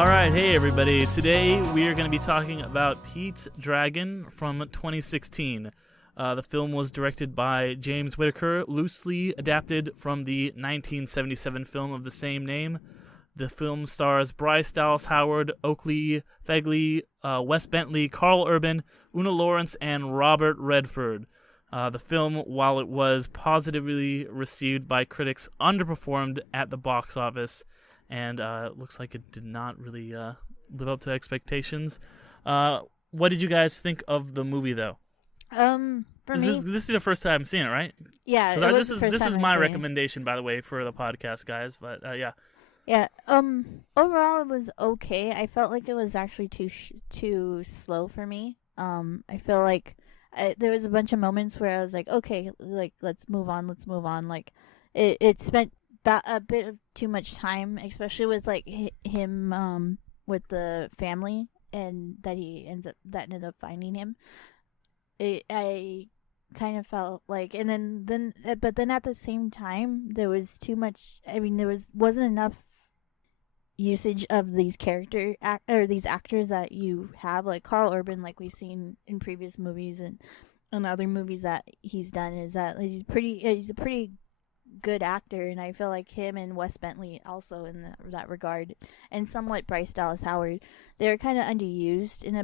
All right, hey everybody. Today we are going to be talking about Pete's Dragon from 2016. The film was directed by James Whittaker, loosely adapted from the 1977 film of the same name. The film stars Bryce Dallas Howard, Oakley Fegley, Wes Bentley, Carl Urban, Una Lawrence, and Robert Redford. The film, while it was positively received by critics, underperformed at the box office, and it looks like it did not really live up to expectations. What did you guys think of the movie, though? This is your first time seeing it, right? Yeah, this is my recommendation, by the way, for the podcast, guys. But yeah. Yeah. Overall, it was okay. I felt like it was actually too slow for me. I feel like there was a bunch of moments where I was like, okay, like let's move on. Like, it spent a bit of too much time, especially with like him with the family, and that ended up finding him. I kind of felt like, and then but then at the same time there was too much. I mean, wasn't enough usage of these these actors that you have, like Carl Urban, like we've seen in previous movies and other movies that he's done, is that he's a pretty good actor, and I feel like him and Wes Bentley also in that regard, and somewhat Bryce Dallas Howard, they're kind of underused in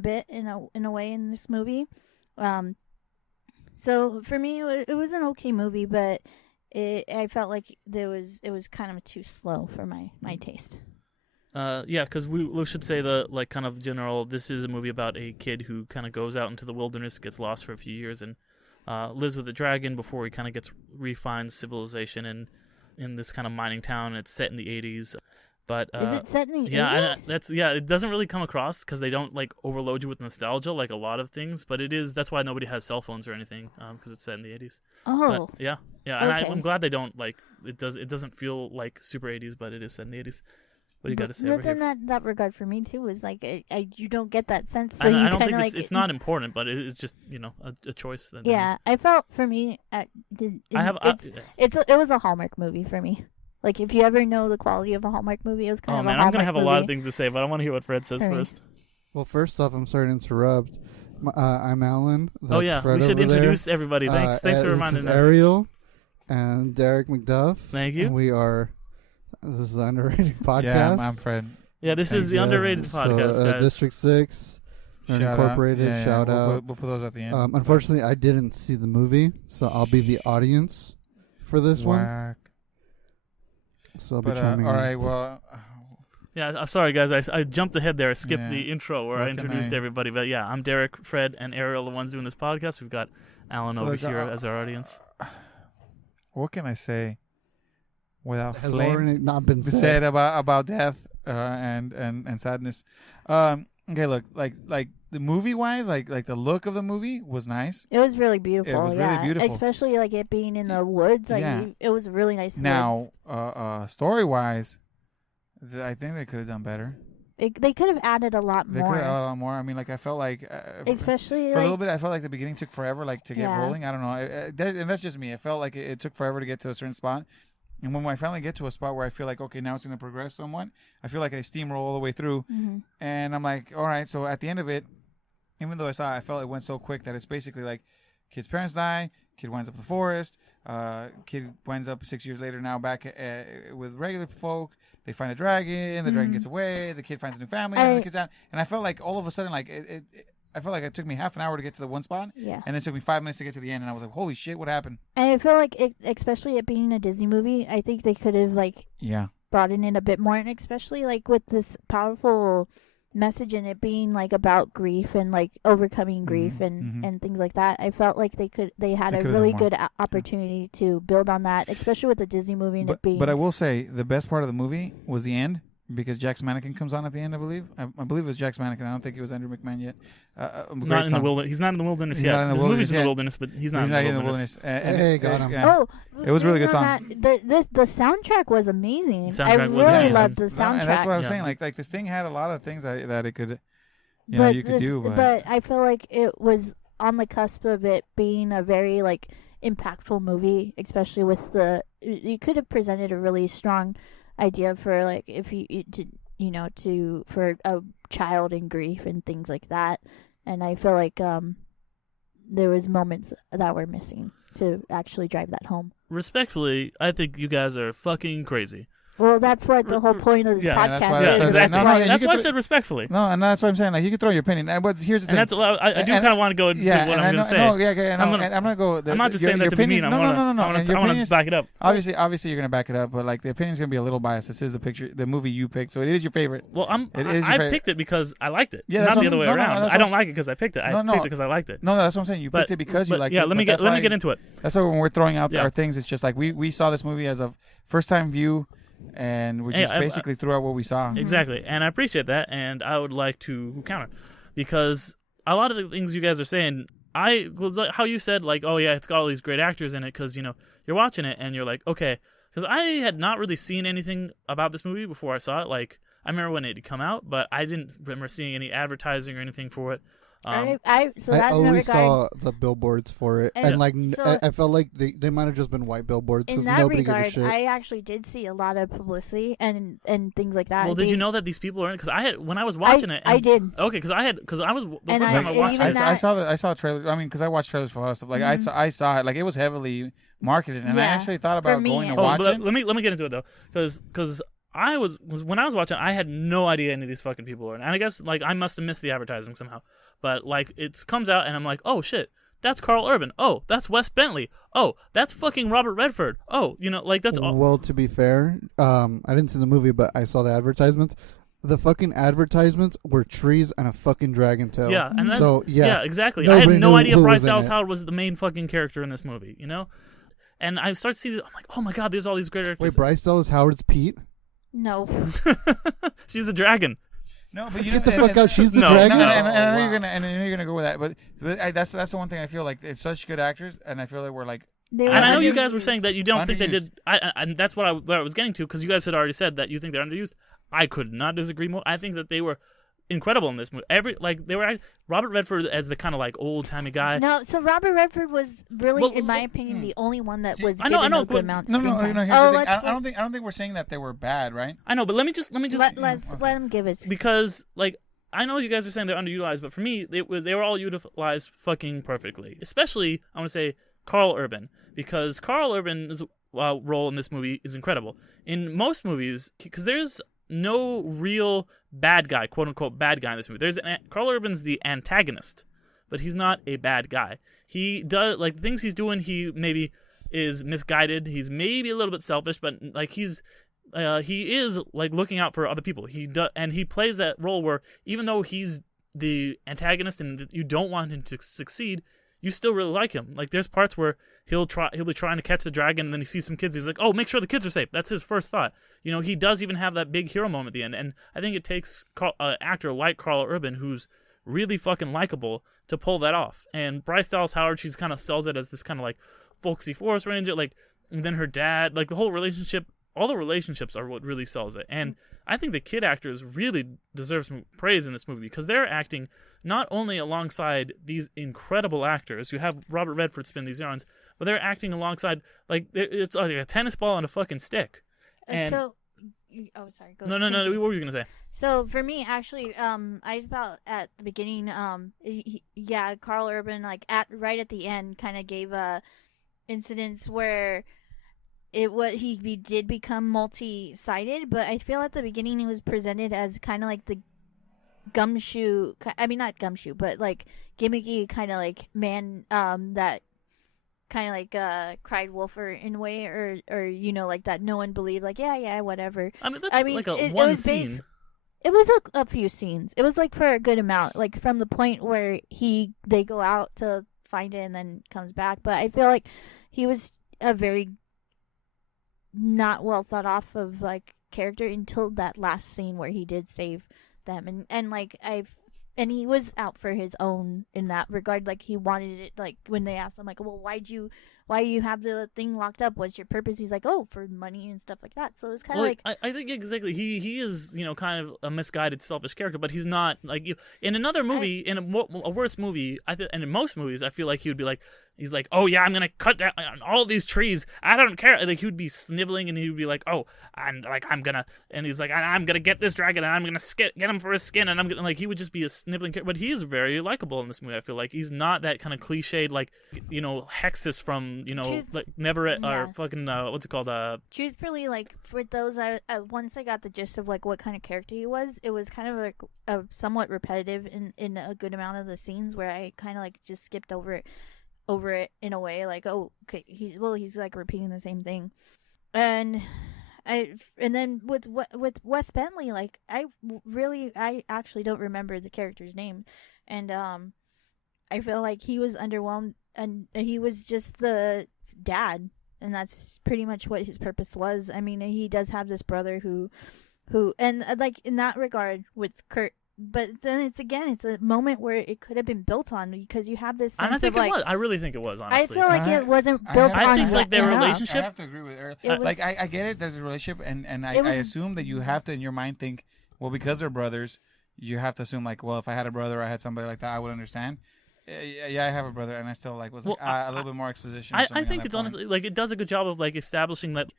a way in this movie. So for me, it was an okay movie, but I felt like it was kind of too slow for my taste. Yeah, because we should say kind of general. This is a movie about a kid who kind of goes out into the wilderness, gets lost for a few years, and lives with a dragon before he kind of refines civilization in this kind of mining town. It's set in the 80s. But is it set in the 80s? It doesn't really come across because they don't like overload you with nostalgia like a lot of things. But it is, that's why nobody has cell phones or anything, because it's set in the 80s. Oh, but, yeah, okay. And I'm glad they don't like it. Doesn't feel like super 80s, but it is set in the 80s. What do you got to say? But then that regard for me too was like you don't get that sense. So I don't think it's not important, but it's just a choice. I felt for me it was a Hallmark movie for me. Like, if you ever know the quality of a Hallmark movie, it was kind of a Hallmark I'm going to have movie. a lot of things to say, but I want to hear what Fred says first. Well, first off, I'm sorry to interrupt. I'm Alan. That's Fred we should introduce there. everybody. Thanks for reminding us. Ariel and Derek McDuff. Thank you. And this is the Underrated Podcast. Yeah, I'm Fred. Yeah, this is the Underrated Podcast, guys. District 6, Incorporated, shout out. We'll put those at the end. Unfortunately, I didn't see the movie, so I'll be the audience for this one. So I'll be chiming in. All right, well... Yeah, I'm sorry, guys. I jumped ahead there. I skipped the intro where I introduced everybody. But yeah, I'm Derek, Fred, and Ariel, the ones doing this podcast. We've got Alan over here as our audience. What can I say without has already not been said about death and sadness? Okay, look, like the movie wise, like the look of the movie was nice. It was really beautiful. It was really beautiful, especially like it being in the woods. Like it was really nice. Now, story wise, I think they could have done better. They could have added a lot more. They could have added a lot more. I mean, like I felt like, especially for a little bit, I felt like the beginning took forever, like to get rolling. I don't know, and that's just me. I felt like it took forever to get to a certain spot. And when I finally get to a spot where I feel like, okay, now it's going to progress somewhat, I feel like I steamroll all the way through. Mm-hmm. And I'm like, all right, so at the end of it, even though I felt it went so quick that it's basically like kid's parents die, kid winds up in the forest, kid winds up 6 years later now back with regular folk. They find a dragon, the dragon gets away, the kid finds a new family, and the kid's out. And I felt like all of a sudden, like I felt like it took me half an hour to get to the one spot, and then it took me 5 minutes to get to the end, and I was like, holy shit, what happened? And I feel like, especially it being a Disney movie, I think they could have, brought it in a bit more, and especially, like, with this powerful message in it being, like, about grief and, like, overcoming grief and things like that. I felt like they had a really good opportunity to build on that, especially with the Disney movie and it being... But I will say, the best part of the movie was the end. Because Jack's Mannequin comes on at the end, I believe. I believe it was Jack's Mannequin. I don't think it was Andrew McMahon yet. Not in the wilderness. He's not in the wilderness yet. His movie's in the wilderness, but he's not in the wilderness. Hey, got him. It was a really good song. The soundtrack was amazing. I really loved the soundtrack. And that's what I was saying. Like this thing had a lot of things that it could, you could do. But I feel like it was on the cusp of it being a very like impactful movie, especially with you could have presented a really strong idea for like if you for a child in grief and things like that. And I feel like there was moments that were missing to actually drive that home. Respectfully, I think you guys are fucking crazy. Well, that's what the whole point of this podcast that's why is. Yeah, exactly. No, That's why I said respectfully. No, and that's what I'm saying. Like, you can throw your opinion. But here's the thing. And I do kind of want to go into what I'm going to say. No, yeah, okay. I'm gonna go. I'm not just saying that to be mean. I want to back it up. Obviously, you're gonna back it up, but like the opinion's gonna be a little biased. This is the movie you picked, so it is your favorite. Well, I picked it because I liked it. Yeah, not the other way around. I don't like it because I picked it. I picked it because I liked it. No, that's what I'm saying. You picked it because you liked it. Yeah, let me get into it. That's why when we're throwing out our things, it's just like we saw this movie as a first time view. And we just basically threw out what we saw. Exactly. And I appreciate that. And I would like to counter. Because a lot of the things you guys are saying, how you said, like, oh, yeah, it's got all these great actors in it. Because, you're watching it and you're like, okay. Because I had not really seen anything about this movie before I saw it. Like, I remember when it had come out, but I didn't remember seeing any advertising or anything for it. I always saw the billboards for it, and I felt like they might have just been white billboards because nobody gave a shit. I actually did see a lot of publicity and things like that. Well, did you know that these people are in it? Because when I was watching it, I did. Okay, because I was the first time I watched it. I saw the trailers. I mean, because I watched trailers for a lot of stuff. Like I saw it. Like it was heavily marketed, and I actually thought about going to watch it. Let me get into it though, because I was when I was watching, I had no idea any of these fucking people were in. And I guess like I must have missed the advertising somehow. But like it comes out and I'm like, oh shit, that's Carl Urban. Oh, that's Wes Bentley. Oh, that's fucking Robert Redford. Oh, like that's all. Well, to be fair, I didn't see the movie, but I saw the advertisements. The fucking advertisements were trees and a fucking dragon tail. Yeah, and that's, yeah, exactly. I had no idea Bryce Dallas Howard was the main fucking character in this movie. And I start seeing, I'm like, oh my god, there's all these great actors. Wait, Bryce Dallas Howard's Pete? No. She's the dragon. No, but get the fuck out. She's the dragon. And I know you're gonna go with that, but that's the one thing I feel like it's such good actors, and I feel like we're like. And I know you guys were saying that you don't think they did. And that's what I was getting to because you guys had already said that you think they're underused. I could not disagree more. I think that they were incredible in this movie. They were Robert Redford as the kind of like old timey guy. No, so Robert Redford was really, in my opinion, the only one that was. I know. A good amount of No. Here's the thing. I don't think we're saying that they were bad, right? I know, but let me just let him give it. Because like I know you guys are saying they're underutilized, but for me they were all utilized fucking perfectly. Especially I want to say Carl Urban because Carl Urban's role in this movie is incredible. In most movies, because there's no real bad guy, quote unquote bad guy in this movie. Carl Urban's the antagonist, but he's not a bad guy. He does like the things he's doing. He maybe is misguided. He's maybe a little bit selfish, but like he is like looking out for other people. And he plays that role where even though he's the antagonist and you don't want him to succeed, you still really like him. Like there's parts where he'll be trying to catch the dragon, and then he sees some kids. He's like, "Oh, make sure the kids are safe." That's his first thought. He does even have that big hero moment at the end, and I think it takes an actor like Carl Urban, who's really fucking likable, to pull that off. And Bryce Dallas Howard, she's kind of sells it as this kind of like folksy forest ranger, like, and then her dad, like the whole relationship. All the relationships are what really sells it. And I think the kid actors really deserve some praise in this movie because they're acting not only alongside these incredible actors who have Robert Redford spin these yarns, but they're acting alongside, like, it's like a tennis ball on a fucking stick. And sorry. Go no. What were you going to say? So for me, actually, I felt at the beginning, Carl Urban, like, right at the end, kind of gave incidents where he did become multi-sided, but I feel at the beginning he was presented as kind of like the gumshoe. I mean, not gumshoe, but like gimmicky kind of like man that kind of like cried wolfer in a way, or like that no one believed. Like yeah, whatever. I mean, that's like a one scene. It was a few scenes. It was like for a good amount, like from the point where they go out to find it and then comes back. But I feel like he was a very not well thought off of like character until that last scene where he did save them, and he was out for his own in that regard. Like he wanted it, like when they asked him like, well, why you have the thing locked up? What's your purpose? He's like, oh, for money and stuff like that. So it's kind of like I think exactly he is kind of a misguided, selfish character, but he's not like you. In another movie, in a worse movie, and in most movies, I feel like he would be like. He's like, oh yeah, I'm gonna cut down all these trees. I don't care. Like he would be sniveling, and he would be like, oh, and like and he's like, I'm gonna get this dragon, and I'm gonna get him for his skin, and I'm gonna like he would just be a sniveling character. But he is very likable in this movie. I feel like he's not that kind of cliched like Hexus from like Never or fucking what's it called truthfully, like for those once I got the gist of like what kind of character he was, it was kind of like somewhat repetitive in a good amount of the scenes where I kind of like just skipped over it in a way, like, oh, okay, he's like repeating the same thing. And then with Wes Bentley, like I actually don't remember the character's name, and I feel like he was underwhelmed, and he was just the dad, and that's pretty much what his purpose was. I mean, he does have this brother who and like in that regard with Kurt. But then it's a moment where it could have been built on, because you have this sense and I think of, like, it was. I really think it was, honestly. I feel like it wasn't built on. I think like their enough. relationship. I have to agree with her. Like I get it. There's a relationship, and I assume that you have to in your mind think, well, because they're brothers, you have to assume like, well, if I had a brother, I had somebody like that, I would understand. Yeah, I have a brother, and I still like was like, a little bit more exposition. I think it's honestly like it does a good job of like establishing that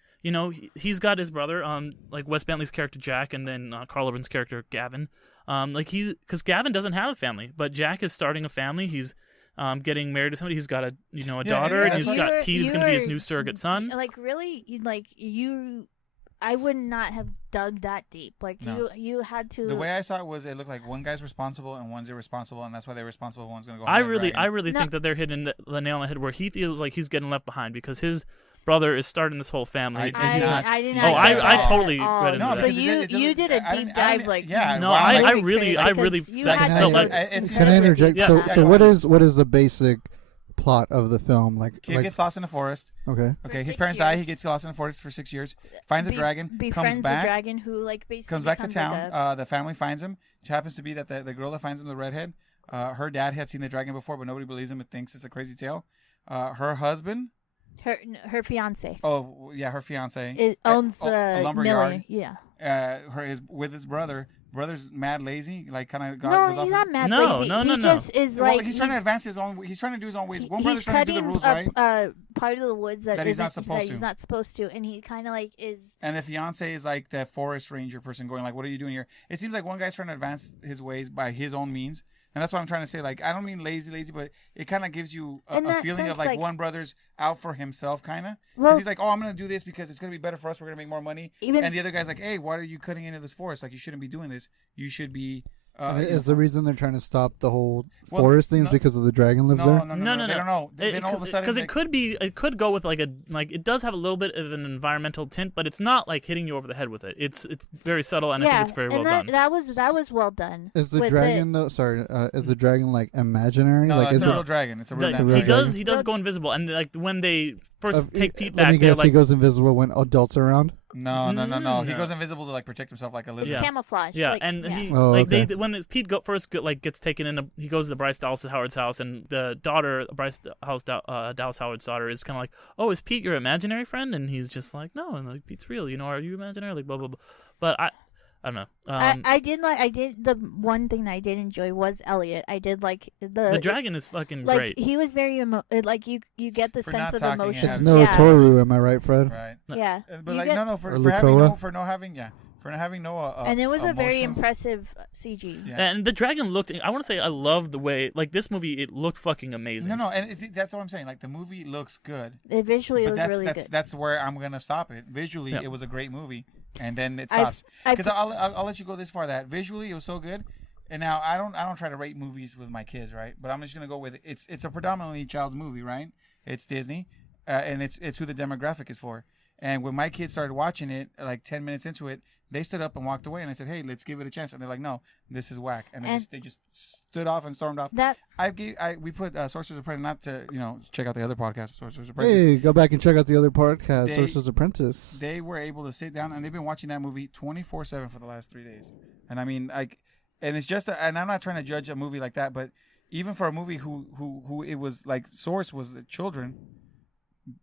he's got his brother, like Wes Bentley's character Jack, and then Carl Urban's character Gavin. Because Gavin doesn't have a family, but Jack is starting a family. He's getting married to somebody. He's got a daughter, and he's got Pete is going to be his new surrogate son. Like really, I would not have dug that deep. Like you had to. The way I saw it was, it looked like one guy's responsible and one's irresponsible, and that's why they're responsible. One's going to go. I really think that they're hitting the nail on the head where he feels like he's getting left behind because his brother is starting this whole family. I didn't. I totally read into that. So you did a deep dive, like no, I really felt like. Can I interject? Yes. So what is the basic plot of the film? Like, kid gets lost in the forest. Okay. His parents die. He gets lost in the forest for 6 years. Finds a dragon. Comes back. The dragon who basically comes back to town. The family finds him. It happens to be that the girl that finds him, the redhead, her dad had seen the dragon before, but nobody believes him and thinks it's a crazy tale. Her husband. Her fiance. Oh yeah, her fiance. It owns a lumber yard. Yeah. With his brother. Brother's mad lazy, like kind of. No, he's not mad lazy. No. He just is like he's trying to advance his own. He's trying to do his own ways. One brother's trying to do the rules right. Part of the woods that he's not supposed to. He's not supposed to, and he kind of like is. And the fiance is like the forest ranger person, going like, "What are you doing here?" It seems like one guy's trying to advance his ways by his own means. And that's what I'm trying to say. Like, I don't mean lazy, but it kind of gives you a feeling of like one brother's out for himself, kind of. Because he's like, oh, I'm going to do this because it's going to be better for us. We're going to make more money. And the other guy's like, hey, why are you cutting into this forest? Like, you shouldn't be doing this. You should be. Is the reason they're trying to stop the whole forest thing is because of the dragon lives there? No. They don't know. Then all of a sudden, because it could go with it does have a little bit of an environmental tint, but it's not like hitting you over the head with it. It's very subtle, and I think it's very well done. That was well done. Is the dragon is the dragon like imaginary? No, like, it's a real dragon. It's a real dragon. He does go invisible, and like when they first take Pete back, he goes invisible when adults are around. No. He goes invisible to like protect himself like a lizard. It's camouflage. Yeah, like, and he when Pete first gets taken in, he goes to Bryce Dallas Howard's house, and the daughter, Bryce Dallas Howard's daughter, is kind of like, "Oh, is Pete your imaginary friend?" And he's just like, "No," and like, "Pete's real. Are you imaginary?" Like blah blah blah. But I don't know. I did the one thing that I did enjoy was Elliot. I did like the dragon is fucking like, great. He was very like you get the sense of emotion. It's no Toru, am I right, Fred? Right. Yeah. But like for not having no and it was a very impressive CG. Yeah. And the dragon looked. I want to say I love the way like this movie. It looked fucking amazing. No, and that's what I'm saying. Like the movie looks good. Visually, it was really good. That's where I'm gonna stop it. Visually, it was a great movie. And then it stops because I'll let you go this far. That visually it was so good, and now I don't try to rate movies with my kids, right? But I'm just gonna go with it. It's a predominantly child's movie, right? It's Disney, and it's who the demographic is for. And when my kids started watching it, like 10 minutes into it, they stood up and walked away, and I said, "Hey, let's give it a chance." And they're like, "No, this is whack," and they just stood off and stormed off. We put Sorcerer's Apprentice, not to check out the other podcast, Sorcerer's Apprentice. Hey, go back and check out the other podcast, Sorcerer's Apprentice. They were able to sit down, and they've been watching that movie 24/7 for the last 3 days. And I mean, like, and it's just, and I'm not trying to judge a movie like that, but even for a movie who it was like source was the children.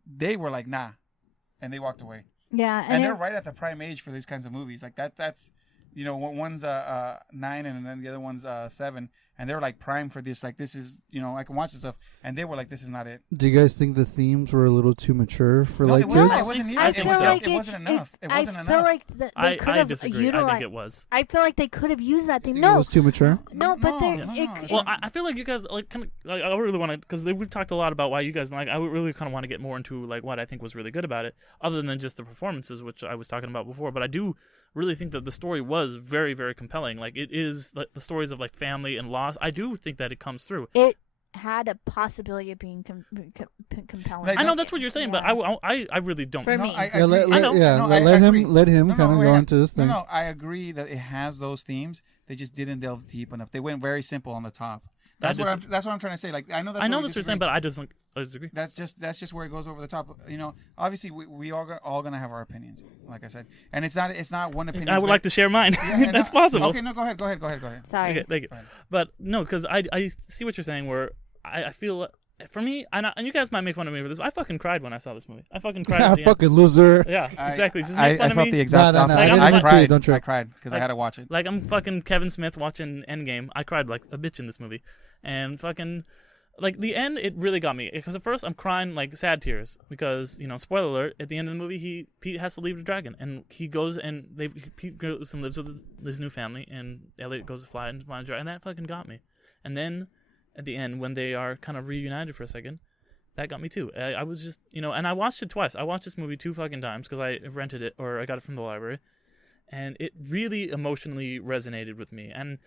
they were like, nah, and they walked away. Yeah, And they're right at the prime age for these kinds of movies. Like that's, one's 9 and then the other one's 7, and they're like prime for this. Like this is, I can watch this stuff, and they were like, this is not it. Do you guys think the themes were a little too mature for No, like it kids? wasn't. It I wasn't. feel It like wasn't enough. It wasn't enough. I feel like they could I have disagree. utilized. I think it was. I feel like they could have used that theme. It No, was too mature. no, but they. no. Well, I feel like you guys like kind of like I really want to because we've talked a lot about why you guys like. I would really kind of want to get more into like what I think was really good about it, other than just the performances, which I was talking about before. But I do really think that the story was very, very compelling. Like it is like the stories of like family and loss. I do think that it comes through. It had a possibility of being compelling. Like, I know that's what you're saying, but I really don't. For No, me. I Yeah, agree. I know. let agree. him No, kind of wait, go hang- into his thing. No, I agree that it has those themes. They just didn't delve deep enough. They went very simple on the top. That's what I'm trying to say. Like I know that's I know what we that's what you're saying, disagree. but I disagree. That's just where it goes over the top. Obviously we are all gonna have our opinions, like I said, and it's not one opinion. I would like to share mine. Yeah, That's possible. Okay, no, go ahead. Sorry. Okay, thank you. Go ahead. But no, because I see what you're saying. Where I feel for me, and you guys might make fun of me for this. I fucking cried when I saw this movie. I fucking cried. At the end. Fucking loser. Yeah, exactly. Just I make fun of felt me. the exact No, no, no, opposite. I I didn't cried. see it, don't trip. I cried because I had to watch it. Like I'm fucking Kevin Smith watching Endgame. I cried like a bitch in this movie, and fucking like the end. It really got me because at first I'm crying like sad tears because spoiler alert. At the end of the movie, Pete has to leave the dragon, and he goes and Pete goes and lives with his new family, and Elliot goes to fly and find a dragon, and that fucking got me. And then at the end when they are kind of reunited for a second. That got me too. I was just, and I watched it twice. I watched this movie 2 fucking times because I rented it or I got it from the library, and it really emotionally resonated with me. And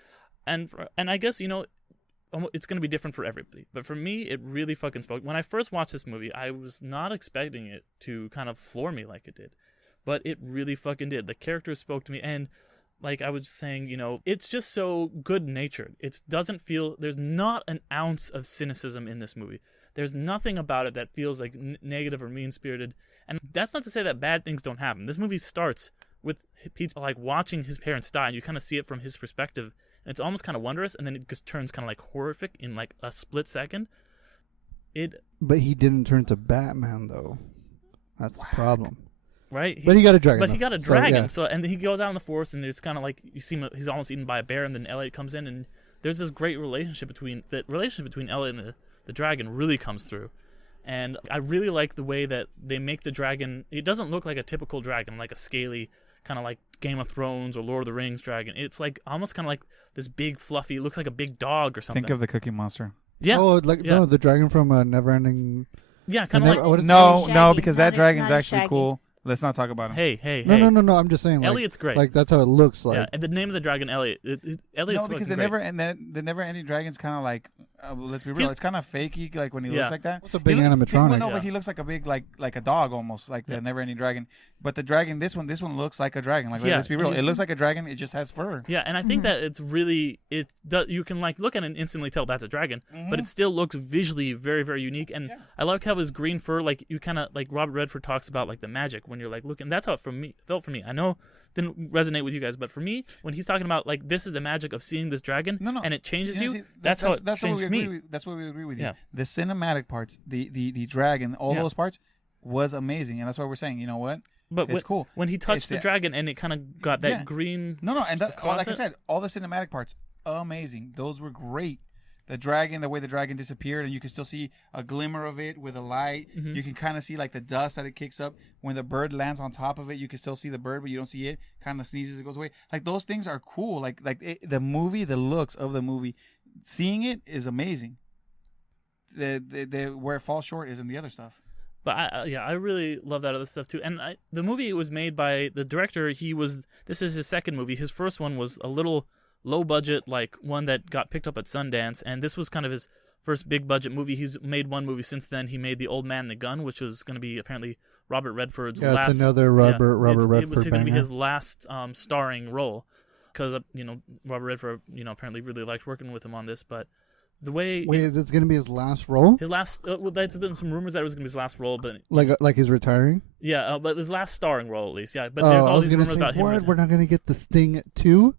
I guess it's gonna be different for everybody, but for me, it really fucking spoke. When I first watched this movie, I was not expecting it to kind of floor me like it did, but it really fucking did. The characters spoke to me, and like I was saying, it's just so good natured. It doesn't feel there's not an ounce of cynicism in this movie. There's nothing about it that feels like negative or mean-spirited. And that's not to say that bad things don't happen. This movie starts with Pete like watching his parents die, and you kind of see it from his perspective. And it's almost kind of wondrous, and then it just turns kind of like horrific in like a split second. But he didn't turn to Batman though. That's the problem. Right? But he got a dragon. But he got a dragon. So, And then he goes out in the forest, and there's kind of like you see him, he's almost eaten by a bear, and then Elliot comes in, and there's this great relationship between Elliot and the dragon really comes through. And I really like the way that they make the dragon. It doesn't look like a typical dragon, like a scaly, kind of like Game of Thrones or Lord of the Rings dragon. It's like almost kind of like this big, fluffy, it looks like a big dog or something. Think of the Cookie Monster. Yeah. Oh, no, the dragon from Neverending. Yeah, kind of like. what is it? No, Shaggy. because Not that a- dragon's not a actually Shaggy. cool. Let's not talk about him. Hey. No. I'm just saying. Like, Elliot's great. Like that's how it looks like. Yeah, and the name of the dragon, Elliot. Elliot's No, because fucking great. the never-ending dragon's kind of like, let's be real, He's- it's kind of fakey, like when he Yeah. looks like that. It's a big He animatronic. no, Yeah. but he looks like a big, like a dog almost, like the never-ending dragon. But the dragon, this one looks like a dragon. Like Yeah, let's be and real, he's- it looks like a dragon. It just has fur. Yeah, and I think that it's really you can like look at it and instantly tell that's a dragon, but it still looks visually very, very unique. And I like how his green fur, like you kind of like Robert Redford talks about like the magic when you're like looking. That's how it felt for me. I know didn't resonate with you guys, but for me, when he's talking about like this is the magic of seeing this dragon, No. and it changes you. See, That's how it that's what we changed agree me. with. That's what we agree with you. Yeah. The cinematic parts, the dragon, all Yeah. those parts was amazing, and that's why we're saying, you know what? But It's cool. when he touched It's the the- dragon and it kind of got that Yeah. green. No, and like I Closet? said, all the cinematic parts, amazing. Those were great. The dragon, the way the dragon disappeared, and you can still see a glimmer of it with a light. Mm-hmm. You can kind of see like the dust that it kicks up. When the bird lands on top of it, you can still see the bird, but you don't see it. Kind of sneezes, it goes away. Like those things are cool. The movie, the looks of the movie, seeing it is amazing. The where it falls short is in the other stuff. But I really love that other stuff too. And the movie was made by the director. This is his second movie. His first one was a little low budget, like one that got picked up at Sundance, and this was kind of his first big budget movie. He's made one movie since then. He made The Old Man and the Gun, which was going to be apparently Robert Redford's last. It's another Robert Redford It was going to be banger. his last starring role, because Robert Redford apparently really liked working with him on this, but. The way Wait, is it going to be his last role? his last, well, there's been some rumors that it was going to be his last role, but Like he's retiring? yeah, but his last starring role at least, yeah. But there's I all was these gonna rumors say, about him. what? We're not going to get the Sting 2?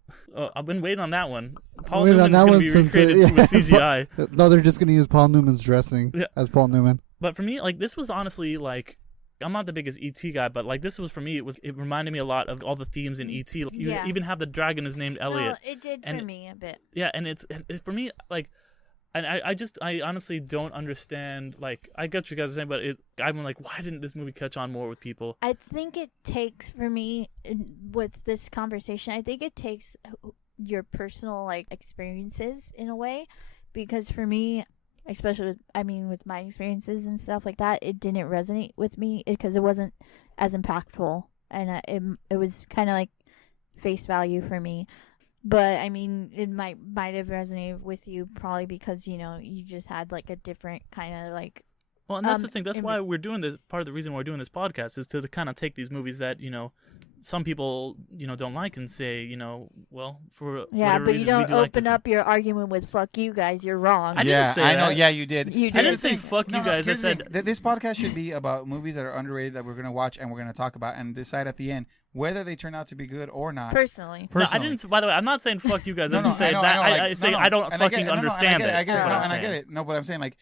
I've been waiting on that one. Paul Wait, on Newman's that going to one be since recreated with CGI. No, they're just going to use Paul Newman's dressing Yeah. as Paul Newman. But for me, like, this was honestly like, I'm not the biggest ET guy, but like, this was for me. It reminded me a lot of all the themes in ET. You even have the dragon is named Elliot. No, it did for me a bit. Yeah, and it's for me like, and I honestly don't understand. Like, I get what you guys are saying, but I'm like, why didn't this movie catch on more with people? I think it takes, for me, with this conversation, I think it takes your personal like experiences in a way, because for me, especially with my experiences and stuff like that, it didn't resonate with me because it wasn't as impactful, and it was kind of like face value for me. But it might have resonated with you probably because you just had like a different kind of like. Well, and that's the thing. That's why we're doing this. Part of the reason we're doing this podcast is to kind of take these movies that some people don't like and say well, for whatever but reason, you don't we do like open up your argument with "fuck you guys, you're wrong." I didn't say I that. know. Yeah, you did. You I did. didn't say fuck you guys. I said this podcast should be about movies that are underrated that we're going to watch and we're going to talk about and decide at the end whether they turn out to be good or not. Personally. No, I didn't. By the way, I'm not saying fuck you guys. I'm just saying I don't fucking understand it. I get it. No, but I'm saying like,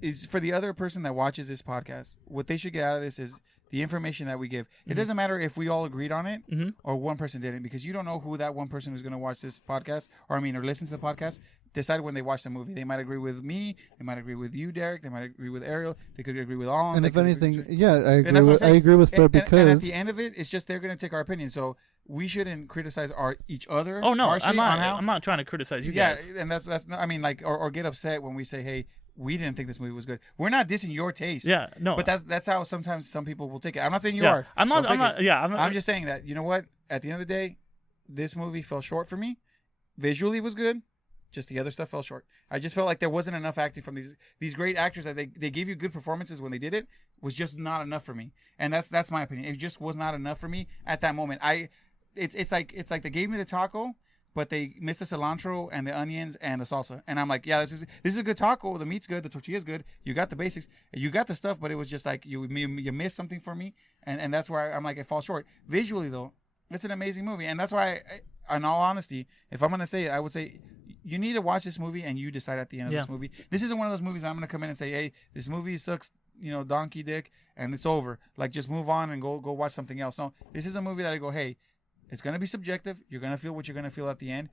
is for the other person that watches this podcast, what they should get out of this is the information that we give. It doesn't matter if we all agreed on it or one person didn't, because you don't know who that one person who's going to watch this podcast or listen to the podcast decide when they watch the movie. They might agree with me. They might agree with you, Derek. They might agree with Ariel. They could agree with Alan. And if anything, I I agree with Fred because and at the end of it, it's just they're going to take our opinion. So we shouldn't criticize each other. Oh no, harshly I'm not trying to criticize you guys. Yeah, and that's or get upset when we say, hey, we didn't think this movie was good. We're not dissing your taste. Yeah, no. But that's how sometimes some people will take it. I'm not saying you are. I'm not. I'm just saying that, you know what? At the end of the day, this movie fell short for me. Visually was good. Just the other stuff fell short. I just felt like there wasn't enough acting from these great actors that they gave you good performances when they did it. Was just not enough for me. And that's my opinion. It just was not enough for me at that moment. It's like they gave me the taco, but they missed the cilantro and the onions and the salsa. And I'm like, yeah, this is a good taco. The meat's good. The tortilla's good. You got the basics. You got the stuff, but it was just like you missed something for me. And that's where I'm like, it falls short. Visually, though, it's an amazing movie. And that's why, in all honesty, if I'm going to say it, I would say you need to watch this movie and you decide at the end of this movie. This isn't one of those movies I'm going to come in and say, hey, this movie sucks, donkey dick, and it's over. Like, just move on and go watch something else. No, this is a movie that I go, hey, it's going to be subjective. You're going to feel what you're going to feel at the end.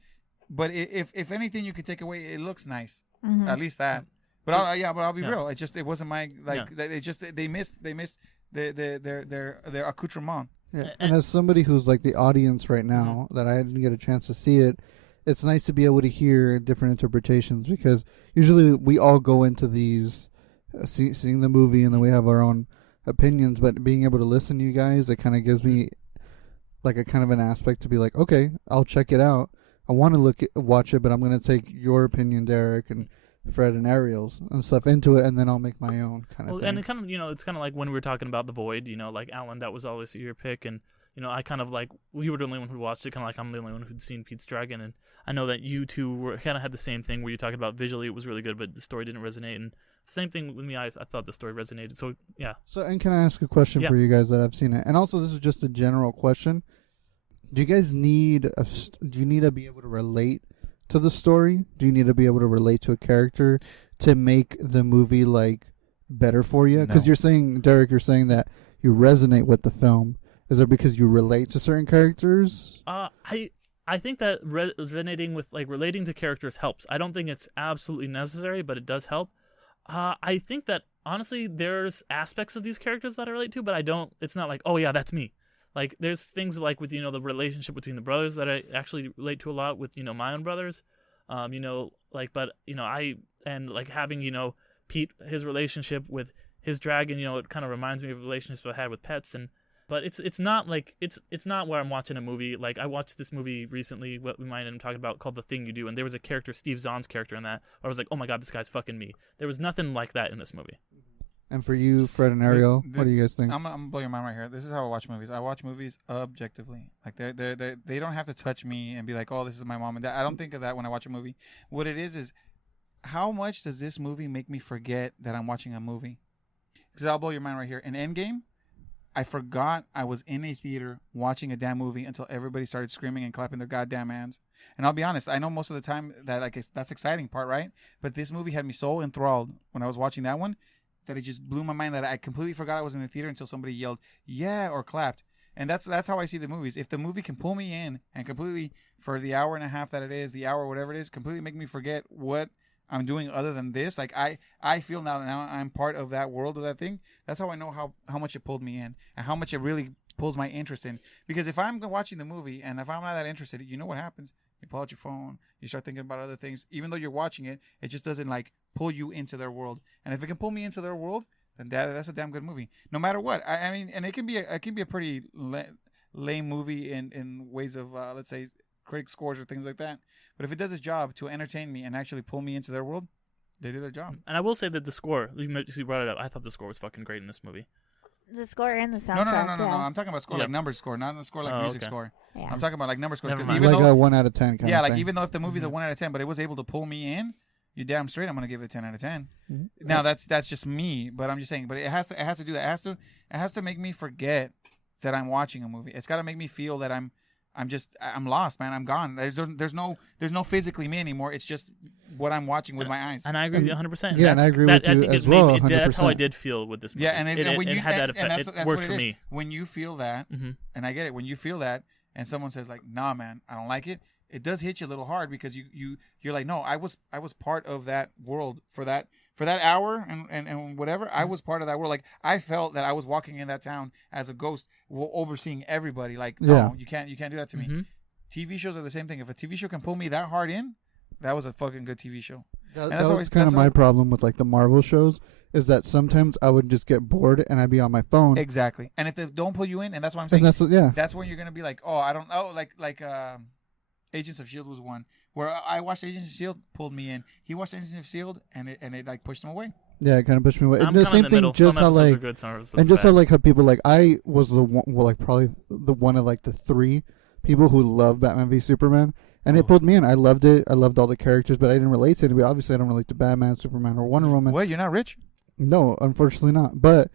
But if anything you could take away, it looks nice. At least that. But I'll be real. It wasn't my, they missed their accoutrement. Yeah. And as somebody who's like the audience right now, that I didn't get a chance to see it, it's nice to be able to hear different interpretations, because usually we all go into these seeing the movie and then we have our own opinions, but being able to listen to you guys, it kind of gives me like a kind of an aspect to be like, okay, I'll check it out. I want to watch it, but I'm going to take your opinion, Derek, and Fred and Ariel's and stuff into it, and then I'll make my own kind of thing. And it kind of, it's kind of like when we were talking about The Void, like Alan, that was always your pick, and I kind of like, you were the only one who watched it, kind of like I'm the only one who'd seen Pete's Dragon, and I know that you two kind of had the same thing where you talking about visually it was really good, but the story didn't resonate, and the same thing with me, I thought the story resonated, so yeah. So, and can I ask a question for you guys that have seen it? And also, this is just a general question. Do you guys need to be able to relate to the story? Do you need to be able to relate to a character to make the movie like better for you? Because you're saying, Derek, that you resonate with the film. Is it because you relate to certain characters? I think that resonating with relating to characters helps. I don't think it's absolutely necessary, but it does help. I think that honestly, there's aspects of these characters that I relate to, but I don't. It's not like, oh yeah, that's me. Like, there's things like with, the relationship between the brothers that I actually relate to a lot with, my own brothers. Having, Pete, his relationship with his dragon, it kind of reminds me of relationships I had with pets. But it's not like, it's not where I'm watching a movie. Like, I watched this movie recently, what we might end up talking about, called The Thing You Do. And there was a character, Steve Zahn's character in that, where I was like, oh my God, this guy's fucking me. There was nothing like that in this movie. And for you, Fred and Ariel, what do you guys think? I'm gonna blow your mind right here. This is how I watch movies. I watch movies objectively. Like they don't have to touch me and be like, oh, this is my mom and dad. I don't think of that when I watch a movie. What it is how much does this movie make me forget that I'm watching a movie? Because I'll blow your mind right here. In Endgame, I forgot I was in a theater watching a damn movie until everybody started screaming and clapping their goddamn hands. And I'll be honest, I know most of the time that that's exciting part, right? But this movie had me so enthralled when I was watching that one. that it just blew my mind that I completely forgot I was in the theater until somebody yelled yeah or clapped. And that's how I see the movies. If the movie can pull me in and completely, for the hour and a half that it is, the hour whatever it is, completely make me forget what I'm doing other than this, like I feel now I'm part of that world of that thing. That's how I know how much it pulled me in and how much it really pulls my interest in. Because if I'm watching the movie and if I'm not that interested, you know what happens? You pull out your phone, you start thinking about other things. Even though you're watching it, it just doesn't like pull you into their world. And if it can pull me into their world, then that's a damn good movie. No matter what. I mean, and it can be a pretty lame movie in ways of let's say critic scores or things like that. But if it does its job to entertain me and actually pull me into their world, they do their job. And I will say that the score, you brought it up. I thought the score was fucking great in this movie. The score and the soundtrack. No. I'm talking about score like number score, not a score like music score. Yeah. I'm talking about like number scores. Never Because mind. even Like though a 1 out of 10 kind of like thing. even though if the movie's a 1 out of 10, but it was able to pull me in, you damn straight I'm gonna give it a 10 out of 10. Mm-hmm. Now that's just me, but I'm just saying. But it has to do that. It has to make me forget that I'm watching a movie. It's got to make me feel that I'm lost, man. I'm gone. There's no physically me anymore. It's just what I'm watching with my eyes. And I agree with you 100%. Yeah, and I agree with you as well, That's how I 100%. did feel with this movie. Yeah, and when you had that and effect. that's It worked what for is. me. When you feel that, and I get it. When you feel that, and someone says like, "Nah, man, I don't like it," it does hit you a little hard because you're like, "No, I was part of that world for that hour and whatever. I was part of that world. Like I felt that I was walking in that town as a ghost, overseeing everybody. Like, no, you can't do that to me." TV shows are the same thing. If a TV show can pull me that hard in, that was a fucking good TV show. That was kind of my problem with like the Marvel shows, is that sometimes I would just get bored and I'd be on my phone. Exactly. And if they don't pull you in, and that's what I'm saying. And that's when you're gonna be like, oh, I don't know, like Agents of S.H.I.E.L.D. was one where I watched Agents of S.H.I.E.L.D. pulled me in. He watched Agents of S.H.I.E.L.D. and it like pushed him away. Yeah, it kind of pushed me away. I'm And the kind of same in the thing, middle. just Some how episodes like, are good, some episodes and just bad. how like how people like I was the one, well, like probably the one of like the 3 people who love Batman v Superman, and it pulled me in. I loved it. I loved all the characters, but I didn't relate to anybody. Obviously, I don't relate to Batman, Superman, or Wonder Woman. What? You're not rich? No, unfortunately not. But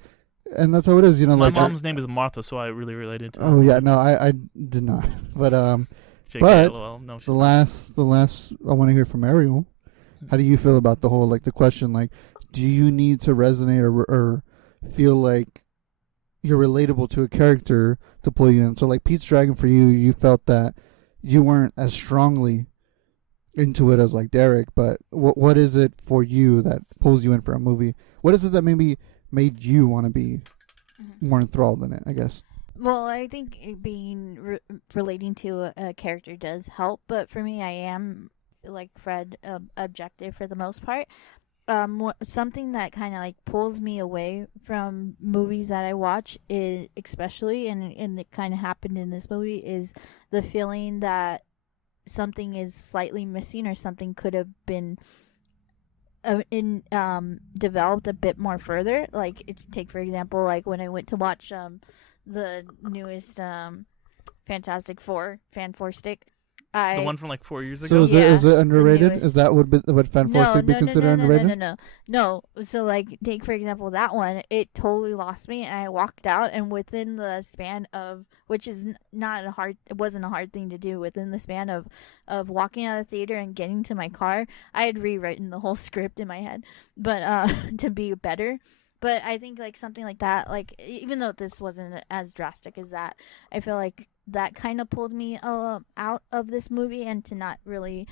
and that's how it is, you know. My like mom's name is Martha, so I really related to her. Oh yeah, no, I did not. But JK, but LOL. No, she's the not. last I want to hear from Ariel. How do you feel about the whole, like, the question, like, do you need to resonate or feel like you're relatable to a character to pull you in? So like Pete's Dragon, for you felt that you weren't as strongly into it as like Derek, but what is it for you that pulls you in for a movie? What is it that maybe made you want to be more enthralled in it, I guess? Well, I think being relating to a character does help, but for me, I am like Fred, objective for the most part. Something that kind of like pulls me away from movies that I watch, is especially, and it kind of happened in this movie, is the feeling that something is slightly missing or something could have been developed a bit more further. Like, take for example, like when I went to watch the newest Fantastic Four Fan Four Stick. The one from like 4 years So ago? is it underrated? newest. Is that what Fan Force would be considered underrated? No. So like, take for example that one. It totally lost me, and I walked out, and within the span of, which is not a hard, it wasn't a hard thing to do. Within the span of walking out of the theater and getting to my car, I had rewritten the whole script in my head, but to be better. But I think like something like that, like even though this wasn't as drastic as that, I feel like that kind of pulled me out of this movie, and to not really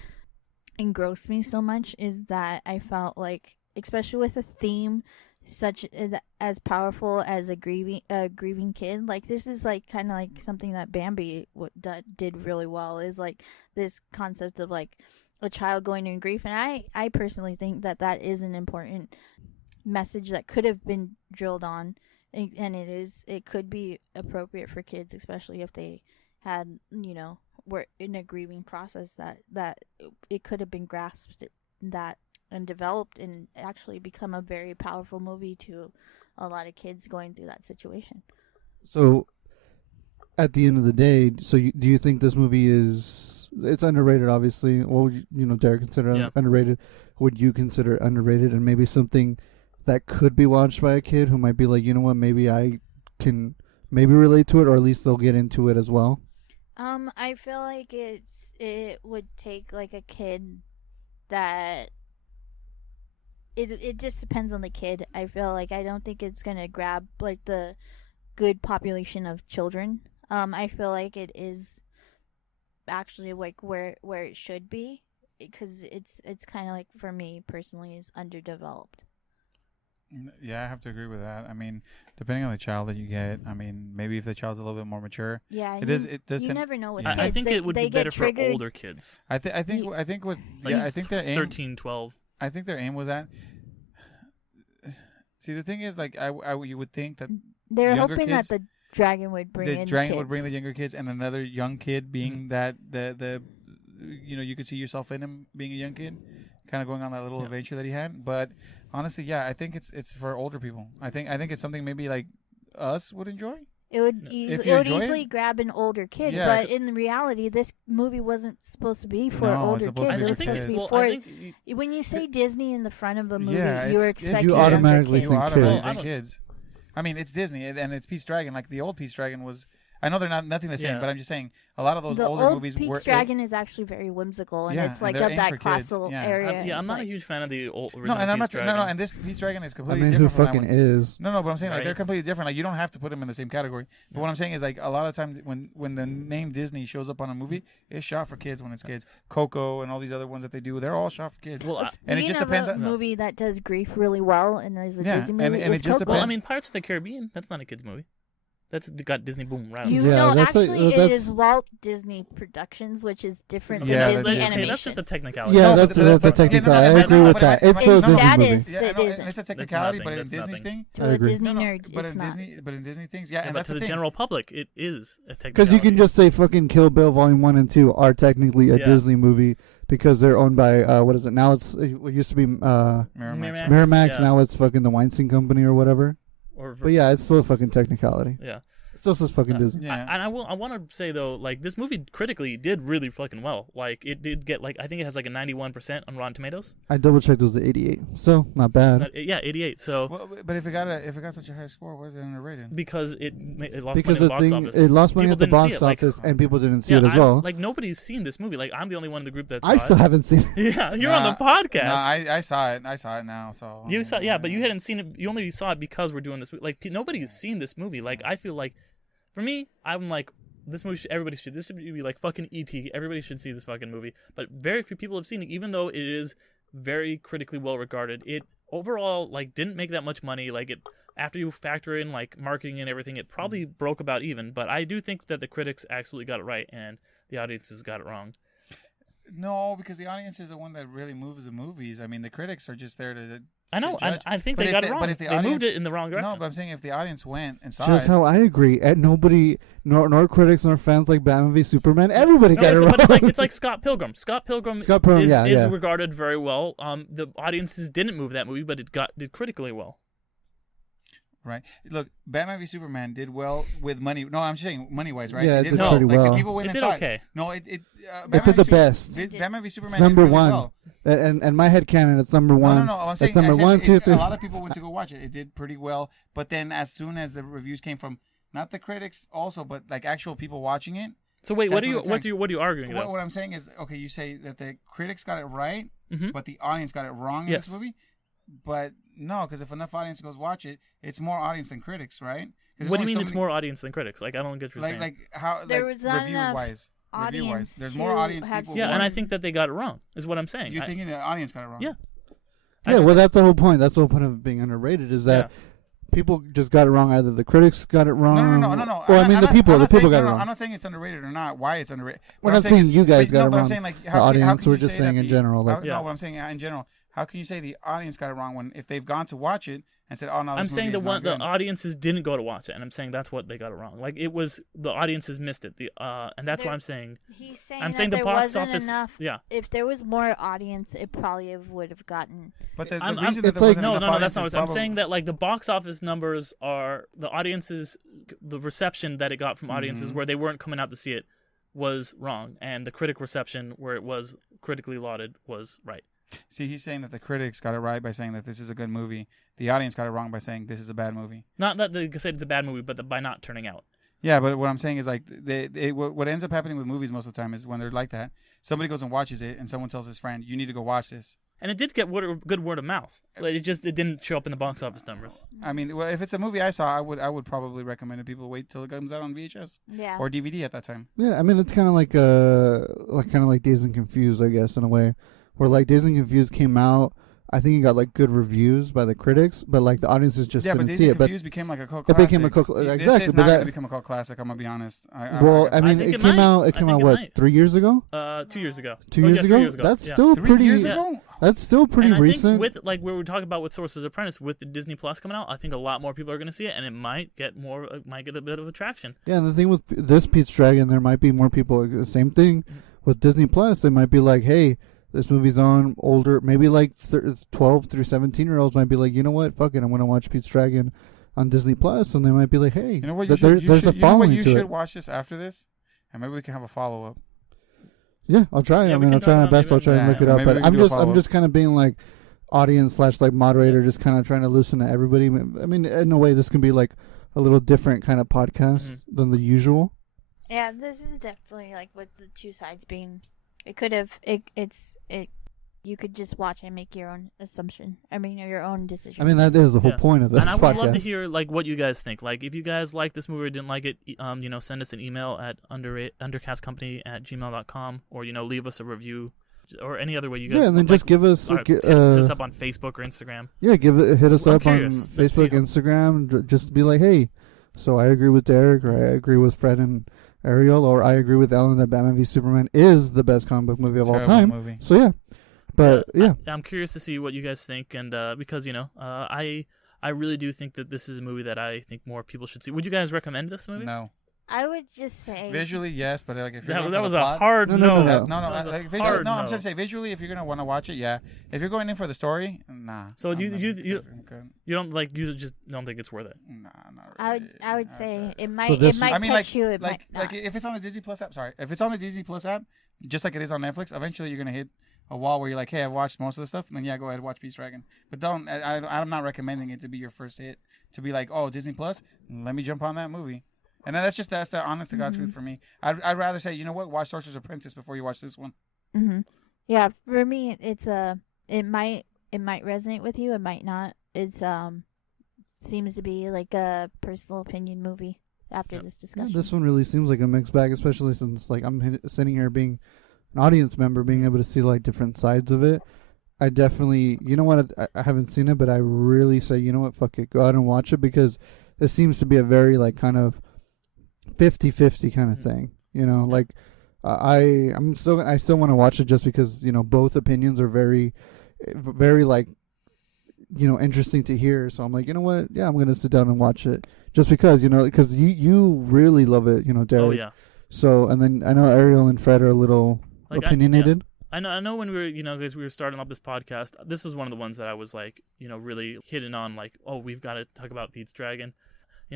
engross me so much is that I felt like, especially with a theme such as powerful as a grieving kid, like this is like kind of like something that Bambi did really well, is like this concept of like a child going in grief, and I personally think that is an important message that could have been drilled on, and it could be appropriate for kids, especially if they had, were in a grieving process, that it could have been grasped that and developed and actually become a very powerful movie to a lot of kids going through that situation. So at the end of the day, do you think this movie it's underrated, obviously? What would Derek consider underrated? Would you consider it underrated, and maybe something that could be watched by a kid who might be like, you know what, maybe I can relate to it, or at least they'll get into it as well? I feel like it would take like a kid that it just depends on the kid. I feel like I don't think it's gonna grab like the good population of children. I feel like it is actually like where it should be because it's kind of like for me personally is underdeveloped. Yeah, I have to agree with that. I mean, depending on the child that you get, I mean, maybe if the child's a little bit more mature, Yeah, it is. It does. You never know with yeah. kids. I think it would they be better get for triggered. older kids. I think what Like I think their aim 13, 12. I think their aim was at. See, the thing is, like, you would think that They're younger hoping kids- that the dragon would bring the in dragon kids. would bring the younger kids, and another young kid being that the you could see yourself in him being a young kid, kind of going on that little adventure that he had. But honestly, yeah, I think it's for older people. I think it's something maybe like us would enjoy. It would If you enjoy easily it? grab an older kid, Yeah, but in reality, this movie wasn't supposed to be for No, it's older supposed kids. to It be was for supposed to be kids. for. I think When you say Disney in the front of a movie, Yeah, you were it's- expecting You younger automatically kids. think automatically kids. think kids. I mean, it's Disney and it's Pete's Dragon. Like the old Pete's Dragon was. I know they're nothing the same, Yeah. but I'm just saying a lot of those The older old movies Pete's were. Dragon is actually very whimsical, and Yeah, it's and like they're of aimed that for kids. classical Yeah. area. I'm not like, a huge fan of the old original No, and I'm not. Pete's Dragon. No, and this Pete's Dragon is I completely mean, who different from that fucking one. is? No, but I'm saying like Right. they're completely different. Like you don't have to put them in the same category. But what I'm saying is like a lot of times when the name Disney shows up on a movie, it's shot for kids when it's kids. Coco and all these other ones that they do, they're all shot for kids. Well, and it Speaking just of depends a on- movie that does grief really well, and is a Yeah, Disney and movie. it is just Coco. well, I depends. mean, Pirates of the Caribbean. That's not a kids movie. That's got Disney boom right. on You it. Yeah, know, that's like- actually, that's- it is Walt Disney Productions, which is different Yeah, from that's Disney Disney. animation. That's just a technicality. Yeah, No, that's but- a but- technical. yeah, no, I no, agree no, with but that. I- It's I- still a no, Disney that movie. is- Yeah, It no, isn't. and it's a That's technicality, nothing. but in That's Disney's nothing. thing. To I a agree. Disney No, nerd, but it's in not. Disney things, Yeah, and but that's to the the thing. general public, it is a technicality. Because you can just say fucking Kill Bill Volume 1 and 2 are technically a Yeah. Disney movie because they're owned by what is it now? It used to be Miramax. Miramax. Yeah. Now it's fucking the Weinstein Company or whatever. Or But yeah, it's still a fucking technicality. yeah. It still says fucking Yeah. Disney. Yeah. I want to say though, like this movie critically did really fucking well. Like it did get like I think it has like a 91% on Rotten Tomatoes. I double checked; it was the 88. So not bad. Yeah, 88. So Well, but if it got such a high score, why is it underrated? because it lost Because money the at the box thing, office. it lost money People at the didn't see box it, like- office, and people didn't see Yeah, it as well. like nobody's seen this movie. Like I'm the only one in the group that saw I still it. haven't seen it. Yeah, you're on the podcast. No, I saw it. I saw it now. So You saw, yeah, but you hadn't seen it. You only saw it because we're doing this. Like nobody's seen this movie. Like I feel like, for me, I'm like this movie. Everybody should. This should be like fucking E.T. Everybody should see this fucking movie. But very few people have seen it, even though it is very critically well regarded. It overall like didn't make that much money. Like it after you factor in like marketing and everything, it probably broke about even. But I do think that the critics absolutely got it right and the audiences got it wrong. No, because the audience is the one that really moves the movies. I mean, the critics are just there to. I know. judge. I think But they if got the- it wrong. but if the They moved audience- it in the wrong direction. No, but I'm saying if the audience went and saw Just it. how I agree. And nobody, nor critics nor fans like Batman v Superman. Everybody got it wrong. But it's like Scott Pilgrim. Scott Pilgrim is yeah. regarded very well. The audiences didn't move that movie, but it did critically well. Right. Look, Batman v Superman did well with money. No, I'm saying money wise, right? Yeah, it it did well. pretty Like well. the people went It and did saw okay. it. No, it It Batman did the v best. Batman v Superman It's number did really one. well. And my head canon, it's number one. No. I'm It's saying, number I said 1, 2, 3. A lot of people went to go watch it. It did pretty well. But then as soon as the reviews came from not the critics also, but like actual people watching it. So wait, That's what are you arguing about? What I'm saying is, okay, you say that the critics got it right, Mhm. but the audience got it wrong in Yes. this movie. But no, because if enough audience goes watch it, it's more audience than critics, right? 'Cause there's What do you only mean so it's many- more audience than critics? Like I don't get what you're saying. like how There like was not reviews enough wise, review wise. audience There's more to audience have people. yeah, more- and I think that they got it wrong. Is what I'm saying. You're thinking the audience got it wrong. Yeah. Yeah, well, that's the whole point. That's the whole point of it being underrated is that people just got it wrong. Either the critics got it wrong. No. Well, I mean, the people got it No, wrong. I'm not saying it's underrated or not. Why it's underrated? We're What not I'm saying saying you guys got it but I'm wrong. saying like The how audience, can we're you just say saying that in general. Like, Yeah. No, what I'm saying in general. How can you say the audience got it wrong when if they've gone to watch it and said, "Oh no, this I'm movie saying is not the good." audiences didn't go to watch it, and I'm saying that's what they got it wrong. Like it was the audiences missed it. And that's why I'm saying. He's saying I'm that saying the there box wasn't office. enough. Yeah. If there was more audience, it probably would have gotten. But the I'm- reason that it's there like- wasn't No, enough that's not audience what I'm is saying. That like the box office numbers are the audiences, the reception that it got from audiences where they weren't coming out to see it was wrong, and the critic reception where it was critically lauded was right. See, he's saying that the critics got it right by saying that this is a good movie. The audience got it wrong by saying this is a bad movie. Not that they said it's a bad movie, but by not turning out. Yeah, but what I'm saying is like what ends up happening with movies most of the time is when they're like that, somebody goes and watches it and someone tells his friend, "You need to go watch this." And it did get good word of mouth. Like, it didn't show up in the box office numbers. I mean, well, if it's a movie I saw, I would probably recommend it. People wait till it comes out on VHS or DVD at that time. Yeah, I mean, it's kind of like Dazed and Confused, I guess, in a way, where like Dazed and Confused came out. I think it got like good reviews by the critics, but like the audiences just didn't see it. But Dazed and Confused became like a cult it classic. became a cult classic. This Exactly, is not going to become a cult classic. I'm gonna be honest. I mean, it came out. It came out what, 3 years ago? 2 years ago. 2 years ago. 3 years ago. That's still 3 pretty. years ago. That's still pretty and I recent. think with like where we talk about with Sorcerer's Apprentice, with the Disney Plus coming out, I think a lot more people are going to see it, and it might get a bit of attraction. Yeah, and the thing with this Pete's Dragon, there might be more people. Same thing with Disney Plus. They might be like, hey, this movie's on older, maybe like 12 through 17-year-olds might be like, you know what, fuck it, I'm going to watch Pete's Dragon on Disney Plus, and they might be like, hey, you know what, there's a following to it. You should watch this after this, and maybe we can have a follow-up. Yeah, I'll try. Yeah, I mean, I'll try my best. I'll try and look it up. But I'm just kind of being like audience / like moderator, just kind of trying to listen to everybody. I mean, in a way, this can be like a little different kind of podcast than the usual. Yeah, this is definitely like with the two sides being. It could have. You could just watch and make your own assumption. I mean, or your own decision. I mean, that is the whole point of this podcast. And I would love to hear like what you guys think. Like, if you guys like this movie or didn't like it, send us an email at undercastcompany@gmail.com, or leave us a review, or any other way you guys. Yeah, and then just give us hit us up on Facebook or Instagram. Yeah, hit us up on curious. Facebook, Instagram. Just be like, hey, so I agree with Derek, or I agree with Fred and Ariel, or I agree with Ellen that Batman v Superman is the best comic book movie of all time. Movie. So yeah. But yeah, I'm curious to see what you guys think, and because I really do think that this is a movie that I think more people should see. Would you guys recommend this movie? No. I would just say visually, yes, but like if you're that was plot, a hard no. No. Like visually, I'm trying to say visually, if you're gonna want to watch it, yeah. If you're going in for the story, nah. So you don't like, you just don't think it's worth it? Nah, not really. I would say it might catch you. It might not. Like if it's on the Disney Plus app, if it's on the Disney Plus app, just like it is on Netflix, eventually you're gonna hit a wall where you're like, hey, I've watched most of the stuff, and then go ahead and watch Pete's Dragon. But don't. I'm not recommending it to be your first hit. To be like, oh, Disney Plus, let me jump on that movie. And that's the honest to God truth for me. I'd rather say, you know what, watch Sorcerer's Apprentice before you watch this one. Mm-hmm. Yeah, for me, it might resonate with you, it might not. It seems to be like a personal opinion movie after this discussion. Yeah, this one really seems like a mixed bag, especially since like I'm sitting here being an audience member, being able to see like different sides of it. I definitely, you know what, I haven't seen it, but I really say, you know what, fuck it, go out and watch it, because it seems to be a very like kind of 50-50 kind of thing, like I still want to watch it just because both opinions are very, very like interesting to hear. So I'm like, you know what, yeah, I'm gonna sit down and watch it just because because you really love it, Derek. Oh yeah. So and then I know Ariel and Fred are a little opinionated. I know when we were, because we were starting up this podcast, this was one of the ones that I was like, really hitting on, like, oh, we've got to talk about Pete's Dragon.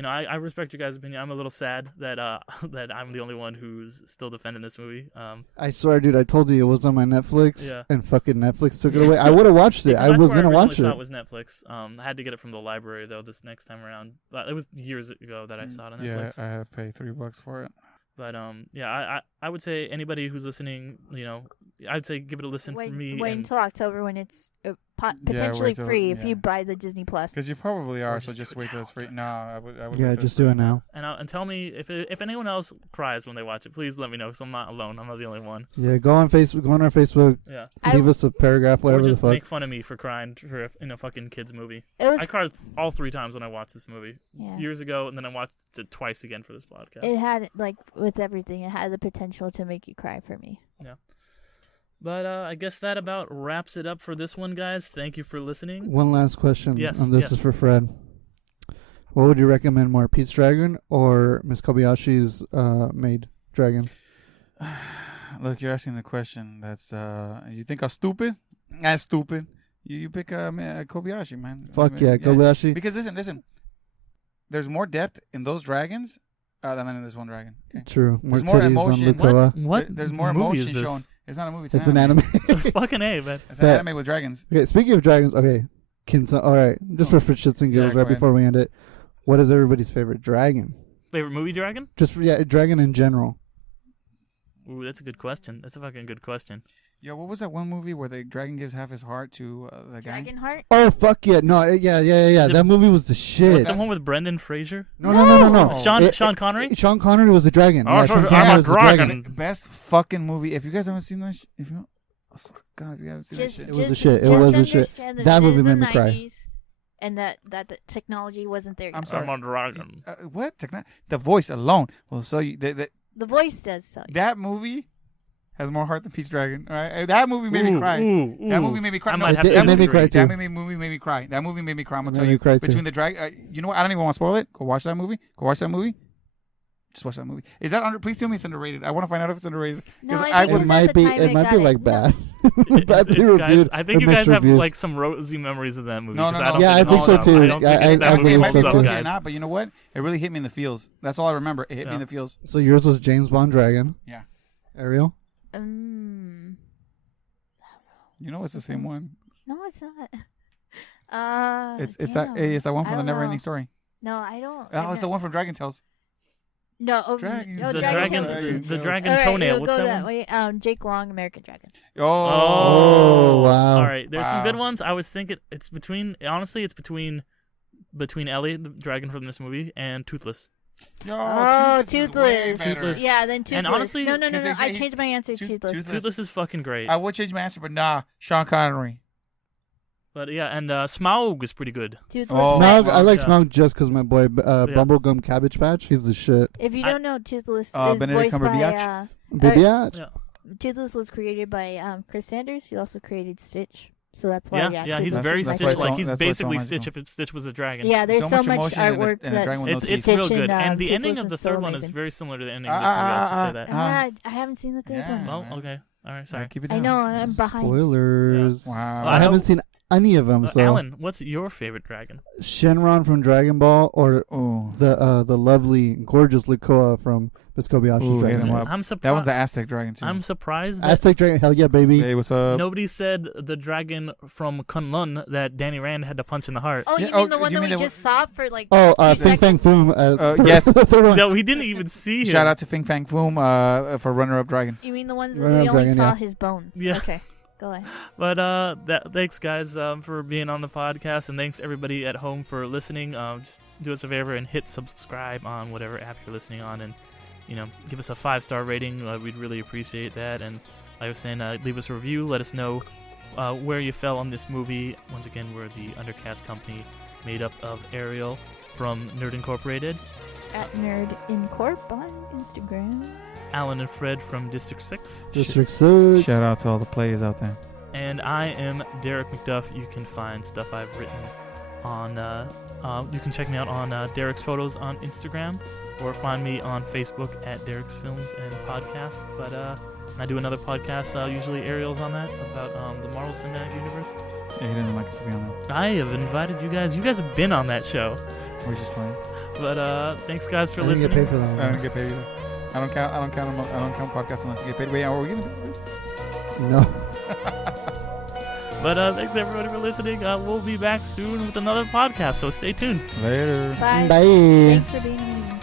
I respect your guys' opinion. I'm a little sad that that I'm the only one who's still defending this movie. I swear, dude, I told you it was on my Netflix, and fucking Netflix took it away. I would have watched it. I was gonna watch it. I was Netflix. I had to get it from the library though. This next time around, it was years ago that I saw it on Netflix. Yeah, I had to pay $3 for it. But I would say anybody who's listening, I'd say give it a listen for me. Wait until October when it's potentially free if you buy the Disney Plus. Because you probably are, so just wait till it's free. No, I would. Yeah, just do it now. And tell me if anyone else cries when they watch it, please let me know, because I'm not alone. I'm not the only one. Yeah, go on Facebook. Go on our Facebook. Yeah. Leave us a paragraph, whatever or just the fuck. Make fun of me for crying for a fucking kids movie. I cried all 3 times when I watched this movie years ago, and then I watched it twice again for this podcast. It had, like with everything, it had the potential to make you cry for me. Yeah. But I guess that about wraps it up for this one, guys. Thank you for listening. One last question. Yes. And this is for Fred. What would you recommend more, Pete's Dragon or Miss Kobayashi's made Dragon? Look, you're asking the question. That's you think I'm stupid? I'm stupid. You pick Kobayashi, man. Fuck yeah, Kobayashi. Because listen. There's more depth in those dragons than in this one dragon. Okay? True. There's more emotion. What? There's more emotion shown. It's not a movie. It's an anime. Fucking A, man. It's an anime with dragons. Okay, speaking of dragons, okay. All right, just for shits and giggles, right before we end it, what is everybody's favorite dragon? Favorite movie dragon? Just dragon in general. Ooh, that's a good question. That's a fucking good question. Yo, what was that one movie where the dragon gives half his heart to the guy? Dragonheart? Oh fuck yeah! No, yeah. Is it- That movie was the shit. What's the one with Brendan Fraser? No. Sean Connery? Sean Connery was the dragon. Oh, Yeah, sorry, Sean I'm Connery a was the dragon. Best fucking movie. If you guys haven't seen that, I swear to God, if you haven't seen that shit, It was the shit. It was the shit. That movie made me cry. And that the technology wasn't there yet. I'm sorry. I'm a dragon. What? The voice alone will show you The voice does tell you. that movie has more heart than Pete's Dragon. All right, that movie made me cry. That movie made me cry. I No, might have it to made me disagree. cry too. That movie made me cry. That movie made me cry. I'm gonna Made tell me you. cry too. Between the dragon, you know what? I don't even want to spoil it. Go watch that movie. Go watch that movie. Just watch that movie. Is that under? Please tell me it's underrated. I want to find out if it's underrated. No, 'Cause I It think might at the be. time It might be got like it. bad. Guys, Badly reviewed. I think you or guys mixed have reviews. like some rosy memories of that movie. No, 'cause no, I don't no. Yeah, I think think so it too. I don't I- think that I movie believe it might holds so be up, too. rosy or guys. not, but you know what? It really hit me in the feels. That's all I remember. It hit me in Yeah. the feels. So yours was James Bond Dragon. Yeah. Ariel. You know it's the same one. No, it's not. It's that one I from the don't Never know. Ending Story. No, I don't. Oh, it's the one from Dragon Tales. No, Dragon- no, The Dragon. dragon, Tales. the dragon All right, toenail. we'll What's go that one? way. Jake Long, American Dragon. Oh, wow. All right, there's some Wow. good ones. I was thinking it's between. Honestly, it's between Elliot, the dragon from this movie, and Toothless. Yo, Oh, Toothless is way Toothless. better. Toothless. Yeah, then Toothless. honestly- no. 'cause they- I changed my answer. Toothless. Toothless is fucking great. I would change my answer, but nah, Sean Connery. But yeah, and Smaug is pretty good. Toothless. Oh, but Smaug, I like yeah. Smaug just because my boy Bumblegum Cabbage Patch. He's the shit. if you I- don't know, Toothless is Benedict voiced by. Cumberbatch? Baby Atch. Yeah, Toothless was created by Chris Sanders. He also created Stitch, so that's why. yeah, he's Toothless very is my that's why it's Stitch-like. so- He's that's why it's so basically magical. Stitch if Stitch was a dragon. Yeah, there's So so, much much emotion in a- artwork in a dragon with that's no teeth. It's real Stitch good, and the Toothless ending of is the so third one is amazing. very similar to the ending of this movie. I'll just say that. I haven't seen the third Yeah. one. Well, man. okay, all right, Sorry, sorry. keep it I down. know I'm behind. Spoilers. Yeah. Wow. I haven't seen any of them. So Alan, what's your favorite dragon? Shenron from Dragon Ball or Oh, the lovely, gorgeous Lukoa from Biscobiashi's Ooh, Dragon hit 'em Ball. up. I'm that surprised. was the Aztec dragon too. I'm surprised that Aztec Dragon, hell yeah, baby. Hey, what's up? nobody said the dragon from Kunlun that Danny Rand had to punch in the heart. Oh, Yeah, you mean the you one that mean we the just saw for like? Oh, 2 Fing Fang seconds? Foom. yes. the third one. No, he didn't even see him. Shout out to Fing Fang Foom for runner-up dragon. You mean the ones that Runner we Up only Dragon, saw yeah. his bones? Yeah. Okay, go ahead. But thanks guys for being on the podcast, and thanks everybody at home for listening. Just do us a favor and hit subscribe on whatever app you're listening on, and give us a 5-star rating. We'd really appreciate that. And like I was saying, leave us a review. Let us know where you fell on this movie. Once again, we're the Undercast company made up of Ariel from Nerd Incorporated, At Nerd Incorp on Instagram. Alan and Fred from District 6, District 6. Shout out to all the players out there. and I am Derek McDuff. You can find stuff I've written on. You can check me out on Derek's Photos on Instagram, or find me on Facebook at Derek's Films and Podcasts. But I do another podcast. Usually Ariel's on that about the Marvel Cinematic Universe. Yeah, he didn't like us to be on that. I have invited you guys. You guys have been on that show. We're just playing. But thanks guys for I didn't get listening. paid for that I don't one. get paid either. I don't count podcasts unless you get paid. Wait, are we gonna do this? No. But thanks everybody for listening. We'll be back soon with another podcast, so stay tuned. Later. Bye. Bye. Thanks for being here.